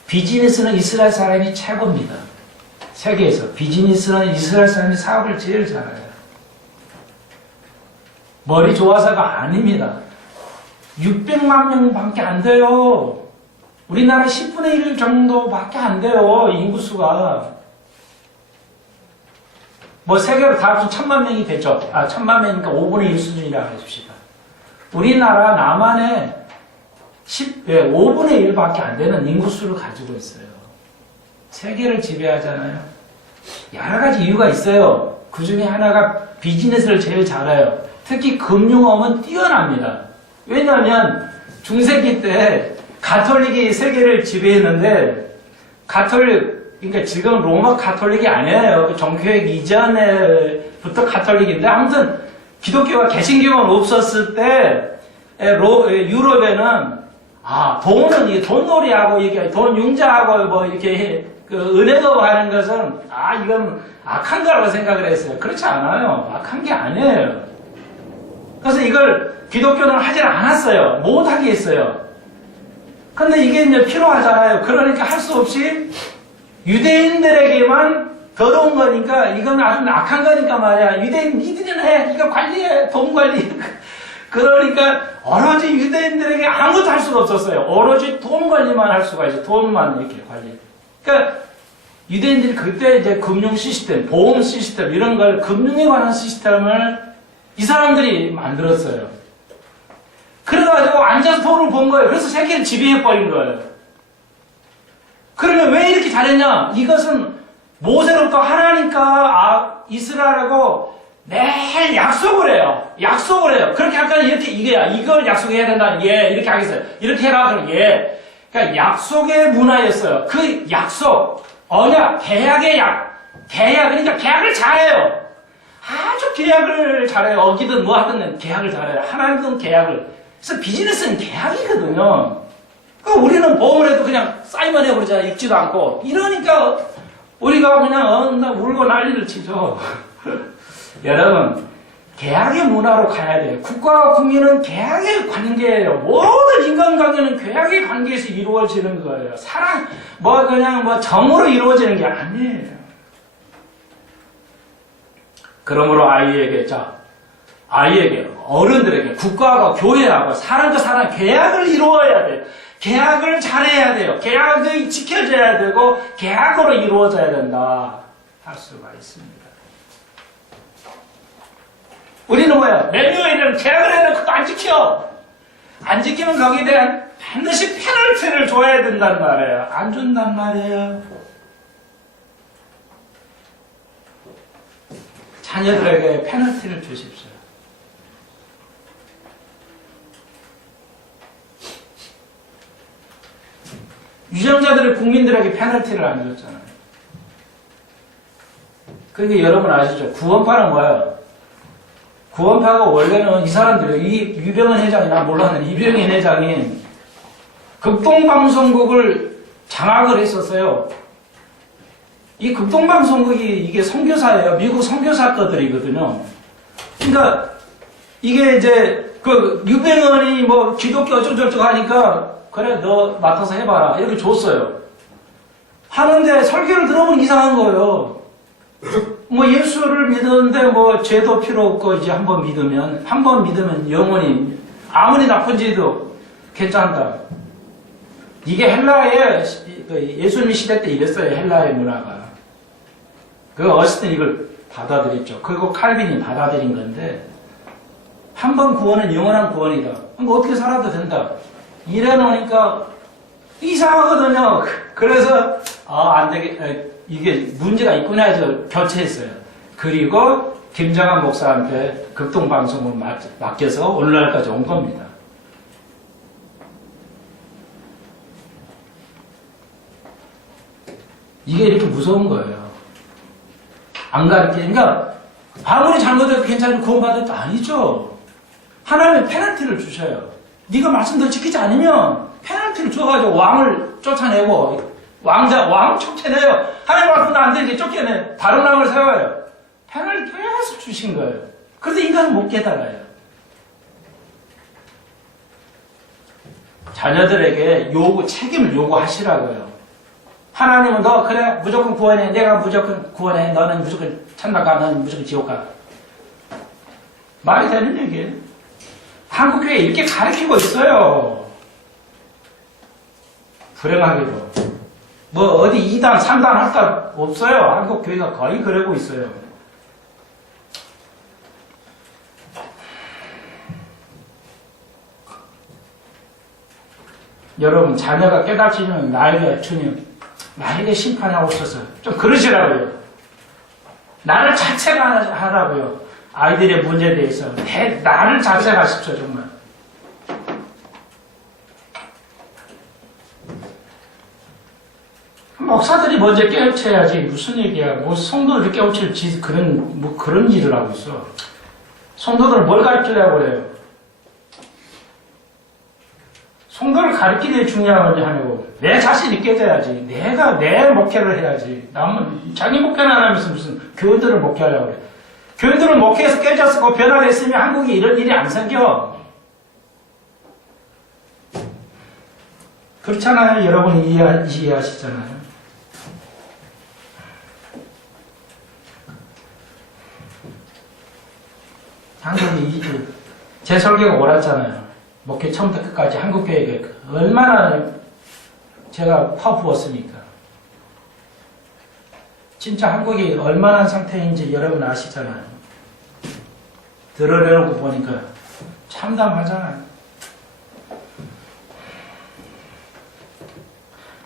비즈니스는 이스라엘 사람이 최고입니다. 세계에서 비즈니스는 이스라엘 사람이 사업을 제일 잘해요. 머리 좋아서가 아닙니다. 600만 명밖에 안 돼요. 우리나라 10분의 1 정도밖에 안 돼요. 인구수가. 뭐 세계로 다 합치면 1000만 명이 됐죠. 1000만 명이니까 5분의 1 수준이라고 해줍시다. 우리나라 남한에 5분의 1밖에 안 되는 인구수를 가지고 있어요. 세계를 지배하잖아요. 여러 가지 이유가 있어요. 그 중에 하나가 비즈니스를 제일 잘해요. 특히 금융업은 뛰어납니다. 왜냐하면 중세기 때 가톨릭이 세계를 지배했는데 그러니까 지금 로마 가톨릭이 아니에요. 정교회 이전에부터 가톨릭인데 아무튼 기독교와 개신교가 없었을 때 유럽에는 돈은 이게 돈놀이하고 이게 돈 융자하고 뭐 이렇게 그 은행업 하는 것은 이건 악한 거라고 생각을 했어요. 그렇지 않아요. 악한 게 아니에요. 그래서 이걸 기독교는 하질 않았어요. 못하게 했어요. 근데 이게 이제 필요하잖아요. 그러니까 할 수 없이 유대인들에게만 더러운 거니까 이건 아주 악한 거니까 말이야. 유대인 니들이나 해. 이거 관리해. 돈 관리. 그러니까 오로지 유대인들에게 아무것도 할 수가 없었어요. 오로지 돈 관리만 할 수가 있어요. 돈만 이렇게 관리. 그러니까 유대인들이 그때 이제 금융 시스템, 보험 시스템 이런 걸 금융에 관한 시스템을 이 사람들이 만들었어요. 그래가지고 앉아서 돈을 번 거예요. 그래서 세계를 지배해버린 거예요. 그러면 왜 이렇게 잘했냐? 이것은 모세로부터 하나님과 이스라엘하고 매일 약속을 해요. 약속을 해요. 그렇게 할까 이렇게 이걸 약속해야 된다. 이렇게 하겠어요. 이렇게 해라. 그럼 그러니까 약속의 문화였어요. 그 약속, 언약, 계약의 계약, 그러니까 계약을 잘해요. 아주 계약을 잘해요. 어기든 뭐 하든 계약을 잘해요. 하나님은 계약을. 그래서 비즈니스는 계약이거든요. 우리는 보험을 해도 그냥 사인만 해버리잖아. 읽지도 않고. 이러니까 우리가 그냥 울고 난리를 치죠. 여러분, 계약의 문화로 가야 돼요. 국가와 국민은 계약의 관계예요. 모든 인간관계는 계약의 관계에서 이루어지는 거예요. 사랑, 그냥 정으로 이루어지는 게 아니에요. 그러므로 아이에게, 어른들에게, 국가와 교회하고 사람과 사람 계약을 이루어야 돼요. 계약을 잘해야 돼요. 계약이 지켜져야 되고, 계약으로 이루어져야 된다. 할 수가 있습니다. 우리는 뭐야? 매뉴얼이라는 계약을 해놓고 그거 안 지켜! 안 지키면 거기에 대한 반드시 페널티를 줘야 된단 말이에요. 안 준단 말이에요. 자녀들에게 페널티를 주십시오. 유전자들이 국민들에게 페널티를 안 줬잖아요. 그러니까 여러분 아시죠? 구원파는 뭐예요? 구원파가 원래는 이 사람들이, 이 유병헌 회장이, 난 몰랐는데, 이병헌 회장이 극동방송국을 장악을 했었어요. 이 극동방송국이 이게 선교사예요. 미국 선교사 거들이거든요. 그러니까 이게 이제 유병헌이 기독교 어쩌고저쩌고 하니까 그래 너 맡아서 해봐라 이렇게 줬어요. 하는데 설교를 들어보면 이상한 거예요. 예수를 믿었는데 죄도 필요 없고 이제 한 번 믿으면 영원히 아무리 나쁜지도 괜찮다. 이게 헬라의 예수님 시대 때 이랬어요. 헬라의 문화가. 어쨌든 이걸 받아들였죠. 그리고 칼빈이 받아들인 건데 한 번 구원은 영원한 구원이다. 어떻게 살아도 된다. 이래 놓으니까 이상하거든요. 그래서 안 되게 이게 문제가 있구나 해서 교체했어요. 그리고 김장한 목사한테 극동방송을 맡겨서 오늘날까지 온 겁니다. 이게 이렇게 무서운 거예요. 안 가르치니까 아무리 잘못해도 괜찮은 구원받을 거 아니죠. 하나님은 페널티를 주셔요. 네가 말씀대로 지키지 않으면 페널티를 줘가지고 왕을 쫓아내고 왕 쫓아내요. 하나님 말씀도 안 되게 쫓겨내. 다른 왕을 세워요. 페널티 계속 주신 거예요. 그런데 인간은 못 깨달아요. 자녀들에게 책임을 요구하시라고요. 하나님은 너 그래 무조건 구원해. 내가 무조건 구원해. 너는 무조건 천당 가. 너는 무조건 지옥 가. 말이 되는 얘기예요. 한국교회 이렇게 가르치고 있어요. 불행하게도. 어디 2단, 3단 할 거 없어요. 한국교회가 거의 그러고 있어요. 여러분 자녀가 깨달으면 나에게 주님 나에게 심판하옵소서 좀 그러시라고요. 나를 자책하라고요. 아이들의 문제에 대해서 나를 자책하십시오 정말. 목사들이 먼저 깨우쳐야지 무슨 얘기야. 뭐 성도를 깨우칠 그런 일을 하고 있어. 성도들 뭘 가르치려고 그래요? 성도를 가르치는 게 중요한 게 아니고 내 자신이 깨져야지. 내가 내 목회를 해야지. 남은 자기 목회는 안 하면서 무슨 교회들을 목회하려고 그래. 교회들은 목회에서 깨졌고 변화됐으면 한국에 이런 일이 안 생겨. 그렇잖아요. 여러분이 이해하시잖아요. 한국이 제 설교가 옳았잖아요. 목회 처음부터 끝까지 한국교회에 얼마나 제가 퍼부었습니까? 진짜 한국이 얼마나 상태인지 여러분 아시잖아요. 드러내놓고 보니까 참담하잖아요.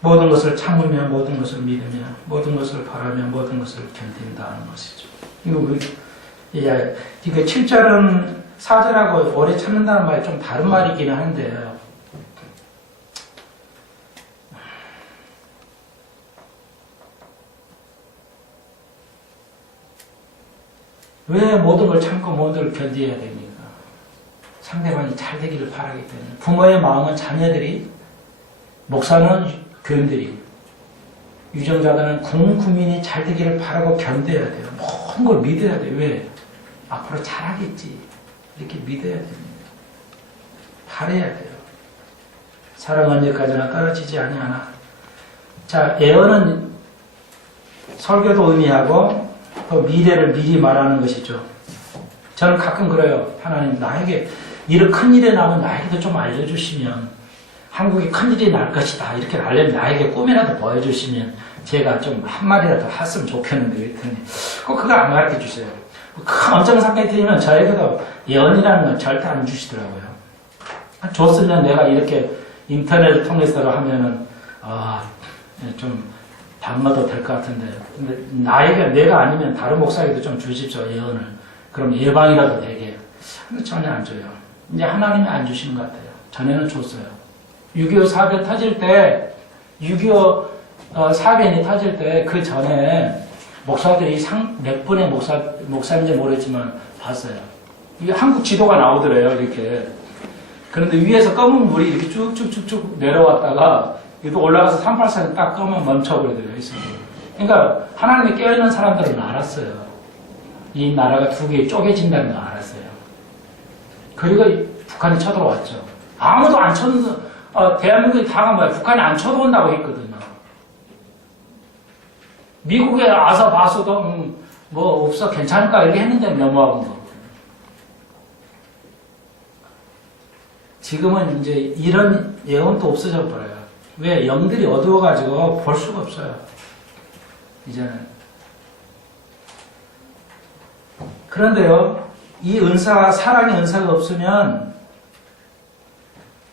모든 것을 참으며 모든 것을 믿으며 모든 것을 바라며 모든 것을 견딘다는 것이죠. 이거 7절은 4절하고 오래 참는다는 말이 좀 다른 말이기는 한데요. 왜 모든 걸 참고 모든 걸 견뎌야 됩니까? 상대방이 잘 되기를 바라기 때문에. 부모의 마음은 자녀들이, 목사는 교인들이, 유정자들은 국민이 잘 되기를 바라고 견뎌야 돼요. 모든 걸 믿어야 돼요. 왜? 앞으로 잘하겠지. 이렇게 믿어야 됩니다. 바라야 돼요. 사랑은 언제까지나 떨어지지 아니하나. 자, 예언은 설교도 의미하고 또 미래를 미리 말하는 것이죠. 저는 가끔 그래요. 하나님 나에게 이런 큰일이 나면 나에게도 좀 알려주시면 한국에 큰일이 날 것이다. 이렇게 알려면 나에게 꿈이라도 보여주시면 제가 좀 한마디라도 했으면 좋겠는데 그랬더니 꼭 그거 안 가르쳐 주세요. 큰 엄청 사건이 터지면 저에게도 예언이라는 건 절대 안 주시더라고요. 줬으면 내가 이렇게 인터넷을 통해서 하면은 좀 담아도 될 것 같은데 근데 내가 아니면 다른 목사에게도 좀 주십시오. 예언을. 그럼 예방이라도 되게. 근데 전혀 안 줘요. 이제 하나님이 안 주시는 것 같아요. 전에는 줬어요. 6.25 사변 터질 때 6.25 사변이 터질 때 그 전에 목사들이 몇 분의 목사인지 모르겠지만 봤어요. 이게 한국 지도가 나오더래요, 이렇게. 그런데 위에서 검은 물이 이렇게 쭉쭉쭉쭉 내려왔다가, 이거 올라가서 383에 딱 끄면 멈춰버리더래요, 있어요. 그러니까, 하나님이 깨어있는 사람들은 알았어요. 이 나라가 두 개 쪼개진다는 거 알았어요. 그리고 북한이 쳐들어왔죠. 아무도 안 대한민국이 당한 거야. 북한이 안 쳐들어온다고 했거든요. 미국에 와서 봐서도 뭐 없어 괜찮을까 이렇게 했는데 넘어가는 거. 지금은 이제 이런 예언도 없어져 버려요. 왜? 영들이 어두워가지고 볼 수가 없어요. 이제는. 그런데요, 이 은사가 사랑의 은사가 없으면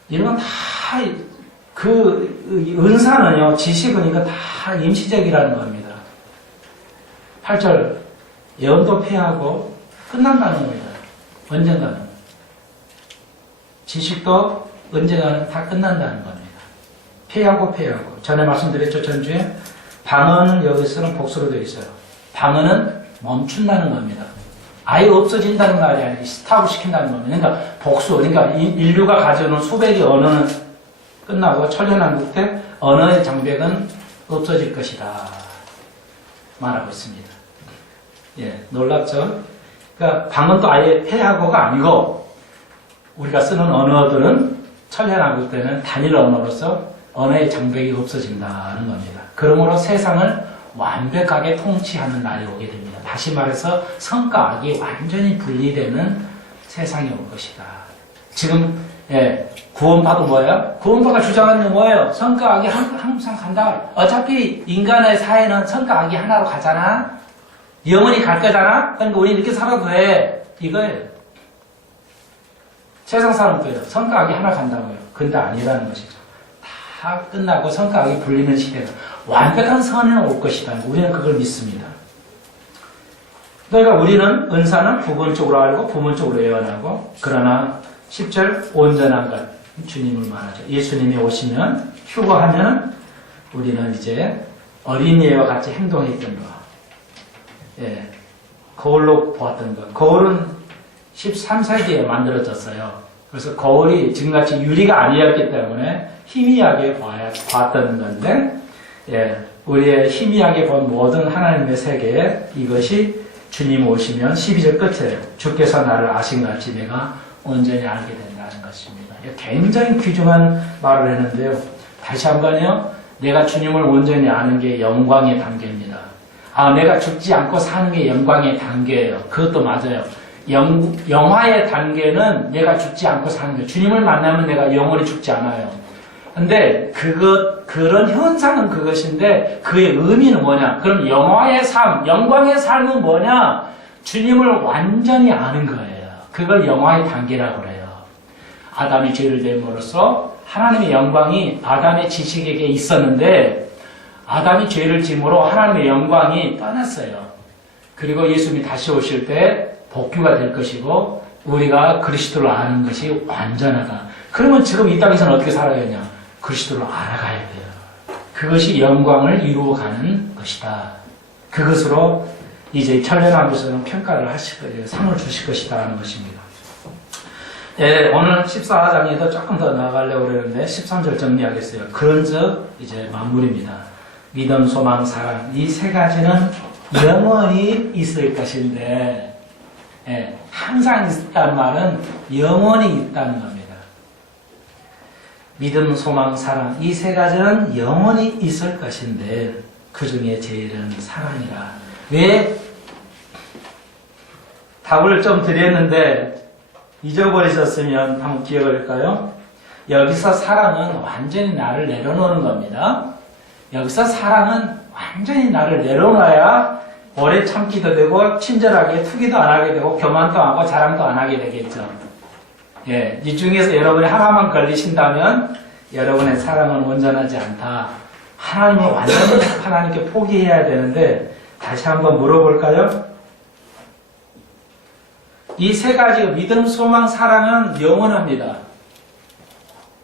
이런 건 다 은사는요, 지식은 이거 다 임시적이라는 겁니다. 8절, 예언도 폐하고 끝난다는 겁니다. 언젠가는. 지식도 언젠가는 다 끝난다는 겁니다. 폐하고. 전에 말씀드렸죠, 전주에. 방언은 여기서는 복수로 되어 있어요. 방언은 멈춘다는 겁니다. 아예 없어진다는 말이 아니라 스탑을 시킨다는 겁니다. 그러니까 복수, 그러니까 인류가 가져오는 수백의 언어는 끝나고 천년왕국 때 언어의 장벽은 없어질 것이다. 말하고 있습니다. 예, 놀랍죠? 그러니까 방언도 아예 폐하고가 아니고 우리가 쓰는 언어들은 천년왕국 때는 단일 언어로서 언어의 장벽이 없어진다는 겁니다. 그러므로 세상을 완벽하게 통치하는 날이 오게 됩니다. 다시 말해서 성과 악이 완전히 분리되는 세상이 올 것이다. 지금 구원파도 뭐예요? 구원파가 주장하는 게 뭐예요? 성과 악이 항상 간다. 어차피 인간의 사회는 성과 악이 하나로 가잖아. 영원히 갈 거잖아. 그러니까 우리 이렇게 살아도 돼. 이거예요. 세상 사람들요. 성과 악이 하나 간다고요. 근데 아니라는 것이죠. 다 다 끝나고 성과학이 불리는 시대가 완벽한 선은 올 것이다. 우리는 그걸 믿습니다. 그러니까 우리는 은사는 부분적으로 알고 부분적으로 예언하고 그러나 10절 온전한 것 주님을 말하죠. 예수님이 오시면 휴거하면 우리는 이제 어린이와 같이 행동했던 거. 예, 거울로 보았던 것. 거울은 13세기에 만들어졌어요. 그래서 거울이 지금같이 유리가 아니었기 때문에 희미하게 봤던 건데, 예, 우리의 희미하게 본 모든 하나님의 세계에 이것이 주님 오시면 12절 끝에 주께서 나를 아신같이 내가 온전히 알게 된다는 것입니다. 굉장히 귀중한 말을 했는데요. 다시 한번요. 내가 주님을 온전히 아는 게 영광의 단계입니다. 내가 죽지 않고 사는 게 영광의 단계예요. 그것도 맞아요. 영화의 단계는 내가 죽지 않고 사는 거예요. 주님을 만나면 내가 영원히 죽지 않아요. 근데 그런 현상은 그것인데 그의 의미는 뭐냐? 그럼 영화의 삶, 영광의 삶은 뭐냐? 주님을 완전히 아는 거예요. 그걸 영화의 단계라고 그래요. 아담이 죄를 됨으로써 하나님의 영광이 아담의 지식에게 있었는데 아담이 죄를 짐으로 하나님의 영광이 떠났어요. 그리고 예수님이 다시 오실 때 복귀가 될 것이고 우리가 그리스도를 아는 것이 완전하다. 그러면 지금 이 땅에서는 어떻게 살아야겠냐? 그리스도를 알아가야 돼요. 그것이 영광을 이루어가는 것이다. 그것으로 이제 천년왕국에서는 평가를 하실 거예요. 상을 주실 것이다 하는 것입니다. 예, 오늘 14장에도 조금 더 나아가려고 그러는데 13절 정리하겠어요. 그런즉 이제 마무리입니다. 믿음, 소망, 사랑 이 세 가지는 영원히 있을 것인데 예, 항상 있다는 말은 영원히 있다는 겁니다. 믿음, 소망, 사랑 이 세 가지는 영원히 있을 것인데 그 중에 제일은 사랑이라. 왜? 답을 좀 드렸는데 잊어버리셨으면 한번 기억할까요? 여기서 사랑은 완전히 나를 내려놓는 겁니다. 여기서 사랑은 완전히 나를 내려놔야 오래 참기도 되고 친절하게 투기도 안 하게 되고 교만도 안 하고 자랑도 안 하게 되겠죠. 예, 이 중에서 여러분이 하나만 걸리신다면 여러분의 사랑은 온전하지 않다. 하나님을 완전히 하나님께 포기해야 되는데 다시 한번 물어볼까요? 이 세 가지 믿음, 소망, 사랑은 영원합니다.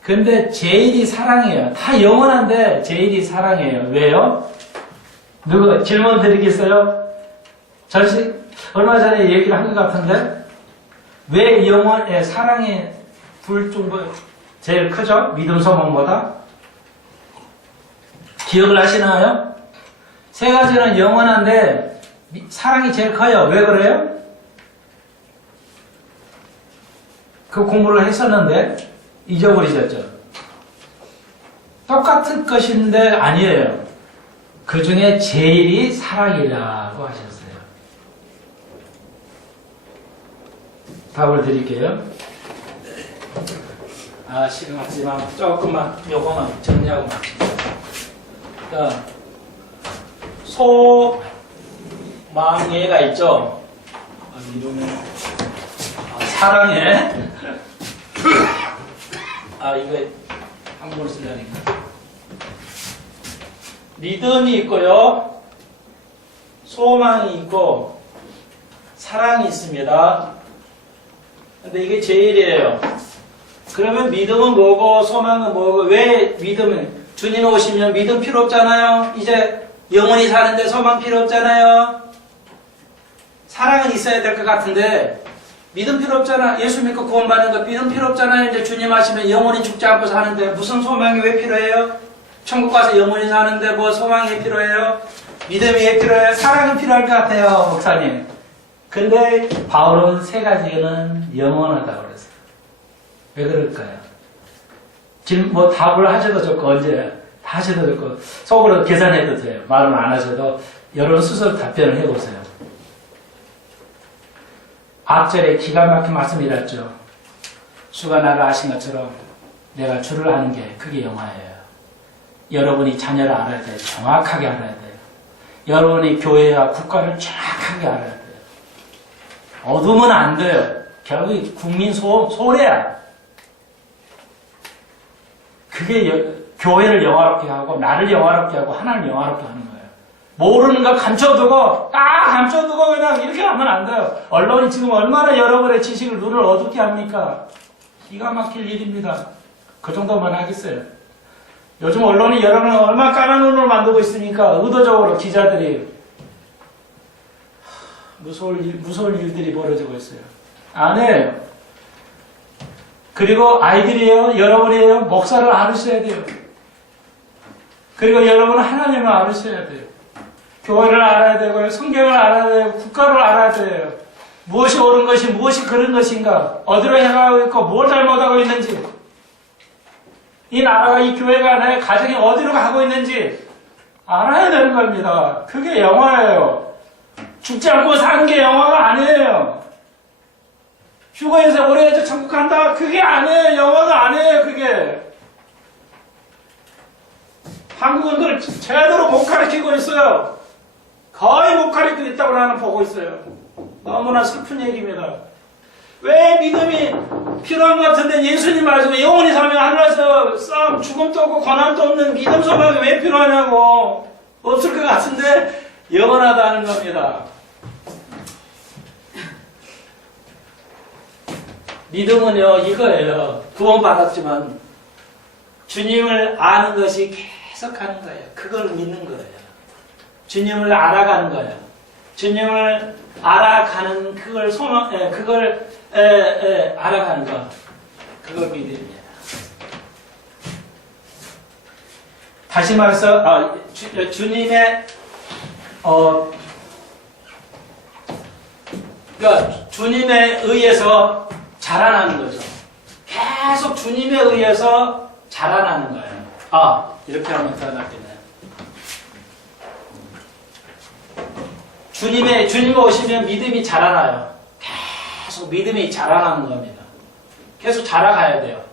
근데 제일이 사랑이에요. 다 영원한데 제일이 사랑이에요. 왜요? 누구 질문 드리겠어요? 얼마 전에 얘기를 한 것 같은데 왜 영원의 사랑의 불중부 제일 크죠? 믿음, 소망보다? 기억을 하시나요? 세 가지는 영원한데 사랑이 제일 커요. 왜 그래요? 그 공부를 했었는데 잊어버리셨죠? 똑같은 것인데 아니에요. 그 중에 제일이 사랑이라고 하셨어요. 답을 드릴게요. 시간 없지만 조금만 요거만 정리하고 마칩니다. 그러니까 소망예가 있죠. 이러면 사랑해. 이거 한국어로 쓰려니까. 믿음이 있고요. 소망이 있고 사랑이 있습니다. 근데 이게 제일이에요. 그러면 믿음은 뭐고 소망은 뭐고 왜 믿음은 주님 오시면 믿음 필요 없잖아요. 이제 영원히 사는데 소망 필요 없잖아요. 사랑은 있어야 될 것 같은데 믿음 필요 없잖아. 예수 믿고 구원받는 거 믿음 필요 없잖아요. 이제 주님 하시면 영원히 죽지 않고 사는데 무슨 소망이 왜 필요해요? 천국 가서 영원히 사는데 뭐 소망이 왜 필요해요? 믿음이 왜 필요해요? 사랑은 필요할 것 같아요, 목사님. 근데 바울은 세 가지는 영원하다고 그랬어요. 왜 그럴까요? 지금 뭐 답을 하셔도 좋고 언제 다 하셔도 좋고 속으로 계산해도 돼요. 말은 안 하셔도 여러분 스스로 답변을 해보세요. 앞절에 기가 막힌 말씀이랬죠. 주가 나를 아신 것처럼 내가 주를 아는 게 그게 영화예요. 여러분이 자녀를 알아야 돼요. 정확하게 알아야 돼요. 여러분이 교회와 국가를 정확하게 알아야 돼요. 어두우면 안 돼요. 결국 국민 소래야. 그게 교회를 영화롭게 하고 나를 영화롭게 하고 하나님을 영화롭게 하는 거예요. 모르는 거 감춰두고 감춰두고 그냥 이렇게 하면 안 돼요. 언론이 지금 얼마나 여러분의 지식을 눈을 어둡게 합니까? 기가 막힐 일입니다. 그 정도만 하겠어요. 요즘 언론이 여러분을 얼마나 까만 눈으로 만들고 있으니까 의도적으로 기자들이 무서울 일들이 벌어지고 있어요. 안 해요. 그리고 아이들이에요. 여러분이에요. 목사를 알으셔야 돼요. 그리고 여러분은 하나님을 알으셔야 돼요. 교회를 알아야 되고요. 성경을 알아야 되고 국가를 알아야 돼요. 무엇이 옳은 것이 무엇이 그른 것인가, 어디로 향하고 있고 뭘 잘못하고 있는지, 이 나라가 이 교회가 내 가정이 어디로 가고 있는지 알아야 되는 겁니다. 그게 영화예요. 죽지 않고 사는 게 영화가 아니에요. 휴거에서 오래 해서 천국 간다? 그게 아니에요. 영화가 아니에요. 그게. 한국은 그걸 제대로 못 가르치고 있어요. 거의 못 가르치고 있다고 나는 보고 있어요. 너무나 슬픈 얘기입니다. 왜 믿음이 필요한 것 같은데 예수님 말씀에 영원히 살면 하늘에서 싸움, 죽음도 없고 고난도 없는 믿음 소망이 왜 필요하냐고. 없을 것 같은데 영원하다는 겁니다. 믿음은요, 이거예요. 구원받았지만 주님을 아는 것이 계속하는 거예요. 그걸 믿는 거예요. 주님을 알아가는 거예요. 주님을 알아가는 그걸 알아가는 거. 그걸 믿음이에요. 다시 말해서 주님의 그러니까 주님에 의해서 자라나는 거죠. 계속 주님에 의해서 자라나는 거예요. 이렇게 하면 더 낫겠네요. 주님 오시면 믿음이 자라나요. 계속 믿음이 자라나는 겁니다. 계속 자라가야 돼요.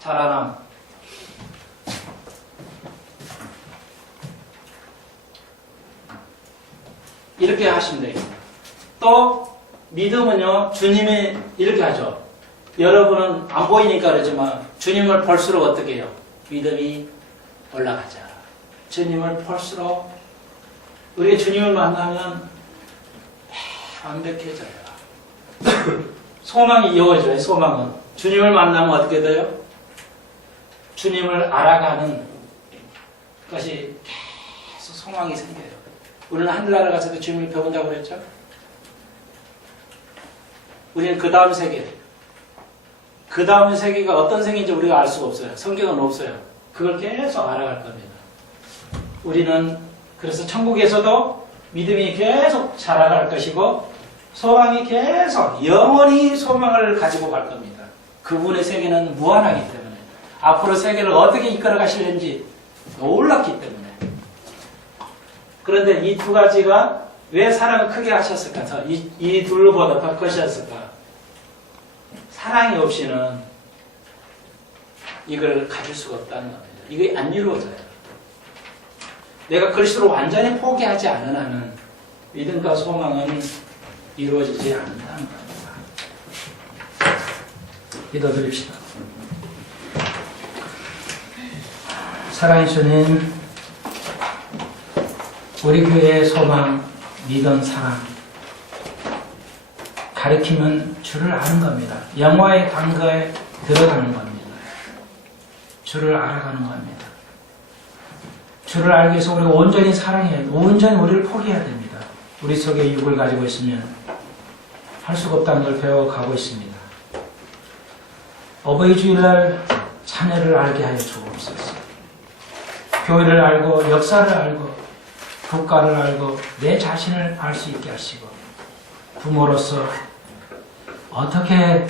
자라남. 이렇게 하시면 돼요. 또 믿음은요, 주님이 이렇게 하죠. 여러분은 안 보이니까 그러지만 주님을 볼수록 어떻게 해요? 믿음이 올라가자. 주님을 볼수록 우리가 주님을 만나면 완벽해져요. 소망이 이어져요. 소망은 주님을 만나면 어떻게 돼요? 주님을 알아가는 것이 계속 소망이 생겨요. 우리는 하늘나라 가서도 주님을 배운다고 그랬죠? 우리는 그 다음 세계, 그 다음 세계가 어떤 세계인지 우리가 알 수가 없어요. 성경은 없어요. 그걸 계속 알아갈 겁니다. 우리는 그래서 천국에서도 믿음이 계속 자라갈 것이고 소망이 계속 영원히 소망을 가지고 갈 겁니다. 그분의 세계는 무한하기 때문에 앞으로 세계를 어떻게 이끌어 가시는지 놀랍기 때문에. 그런데 이 두 가지가 왜 사랑을 크게 하셨을까? 이 둘보다 더 크셨을까? 사랑이 없이는 이걸 가질 수가 없다는 겁니다. 이게 안 이루어져요. 내가 그리스도를 완전히 포기하지 않은 한은 믿음과 소망은 이루어지지 않는다는 겁니다. 믿어드립시다. 사랑의 주님, 우리 교회의 소망, 믿음, 사랑, 가르치면 주를 아는 겁니다. 영화의 관계에 들어가는 겁니다. 주를 알아가는 겁니다. 주를 알기 위해서 우리가 온전히 사랑해야 돼요. 온전히 우리를 포기해야 됩니다. 우리 속에 육을 가지고 있으면 할 수가 없다는 걸 배워가고 있습니다. 어버이 주일날 자녀를 알게 하여 주옵소서. 교회를 알고 역사를 알고 국가를 알고 내 자신을 알 수 있게 하시고 부모로서 어떻게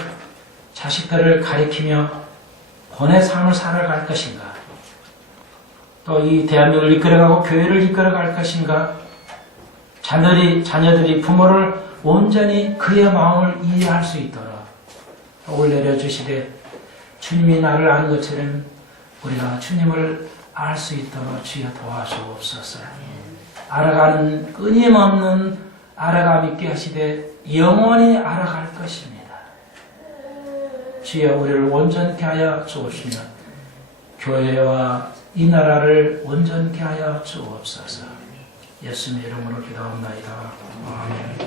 자식들을 가리키며 본의 삶을 살아갈 것인가, 또 이 대한민국을 이끌어가고 교회를 이끌어갈 것인가, 자녀들이 부모를 온전히 그의 마음을 이해할 수 있도록 올 내려주시되 주님이 나를 아는 것처럼 우리가 주님을 알 수 있도록 주여 도와주옵소서. 알아가는 끊임없는 알아감 있게 하시되 영원히 알아갈 것입니다. 주여 우리를 온전케 하여 주옵시며 교회와 이 나라를 온전케 하여 주옵소서. 예수님의 이름으로 기도합나이다. 아멘.